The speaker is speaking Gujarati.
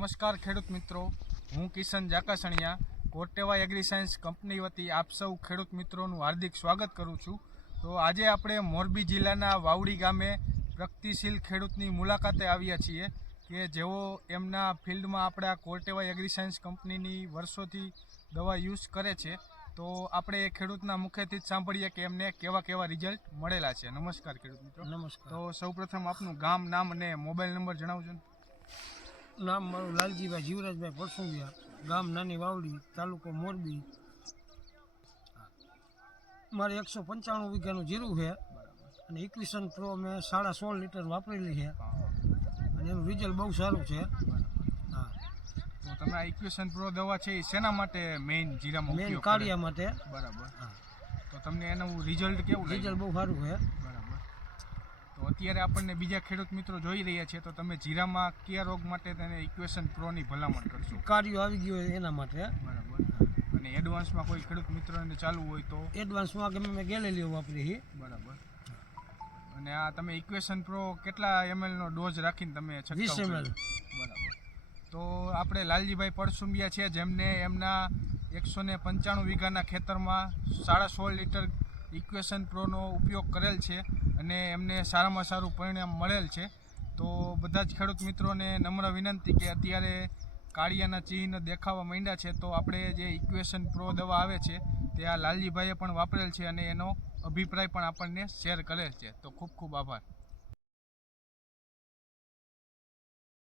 નમસ્કાર ખેડૂત મિત્રો. હું Kishan Jakasaniya Koteva agri science company વતી આપ સૌ ખેડૂત મિત્રોનું હાર્દિક સ્વાગત કરું છું. તો આજે આપણે મોરબી જિલ્લાના વાવડી ગામે પ્રગતિશીલ ખેડૂતની મુલાકાતે આવ્યા છીએ કે જેઓ એમના ફિલ્ડમાં આપણા કોટેવા એગ્રી સાયન્સ કંપનીની વર્ષોથી દવા યુઝ કરે છે. તો આપણે એ ખેડૂતના મુખેથી જ સાંભળીએ કે એમને કેવા કેવા રિઝલ્ટ મળેલા છે. નમસ્કાર ખેડૂત મિત્રો. નમસ્કાર. તો સૌપ્રથમ આપનું ગામ નામ અને મોબાઈલ નંબર જણાવજો ને. નામ મારું લાલજીભાઈ જીવરાજભાઈ પરસુંગિયા ગામ નાની વાવડી તાલુકો મોરબી. મારે એકસો પંચાણું વીઘાનું જીરું છે અને ઇક્વિશન પ્રો મેં સાડા સોળ લીટર વાપરેલી છે. અને એનું રિઝલ્ટ બહુ સારું છે. હા. તો તમે આ ઇક્વેશન પ્રો દવા છે એ શેના માટે મેઇન જીરામાં મેઇન કાળિયા માટે. બરાબર. હા. તો તમને એનું રિઝલ્ટ કેવું રિઝલ્ટ બહુ સારું છે. બરાબર. અત્યારે આપણને બીજા ખેડૂત મિત્રો જોઈ રહ્યા છે તો તમે જીરામાં કયા રોગ માટે તેને ઇક્વેશન પ્રોની ભલામણ કરશો? કાર્યો આવી ગયો એના માટે. બરાબર. અને એડવાન્સમાં કોઈ ખેડૂત મિત્રોને ચાલુ હોય તો? એડવાન્સમાં ગમે મેં ગેલેલીઓ વાપરી બરાબર. અને આ તમે ઇક્વેશન પ્રો કેટલા એમએલ નો ડોઝ રાખીને તમે 20 કર્યો? બરાબર. તો આપણે લાલજીભાઈ પડસુંબિયા છે જેમને એમના એકસો ને પંચાણું વીઘાના ખેતરમાં સાડા સોળ લીટર ઇક્વેશન પ્રોનો ઉપયોગ કરેલ છે અને એમને સારામાં સારું પરિણામ મળેલ છે. તો બધા જ ખેડૂત મિત્રોને નમ્ર વિનંતી કે અત્યારે કાળિયાના ચિહ્ન દેખાવા માંડ્યા છે, તો આપણે જે ઇક્વેશન પ્રો દવા આવે છે, તે આ લાલજીભાઈએ પણ વાપરેલ છે અને એનો અભિપ્રાય પણ આપણને શેર કરેલ છે. તો ખૂબ ખૂબ આભાર.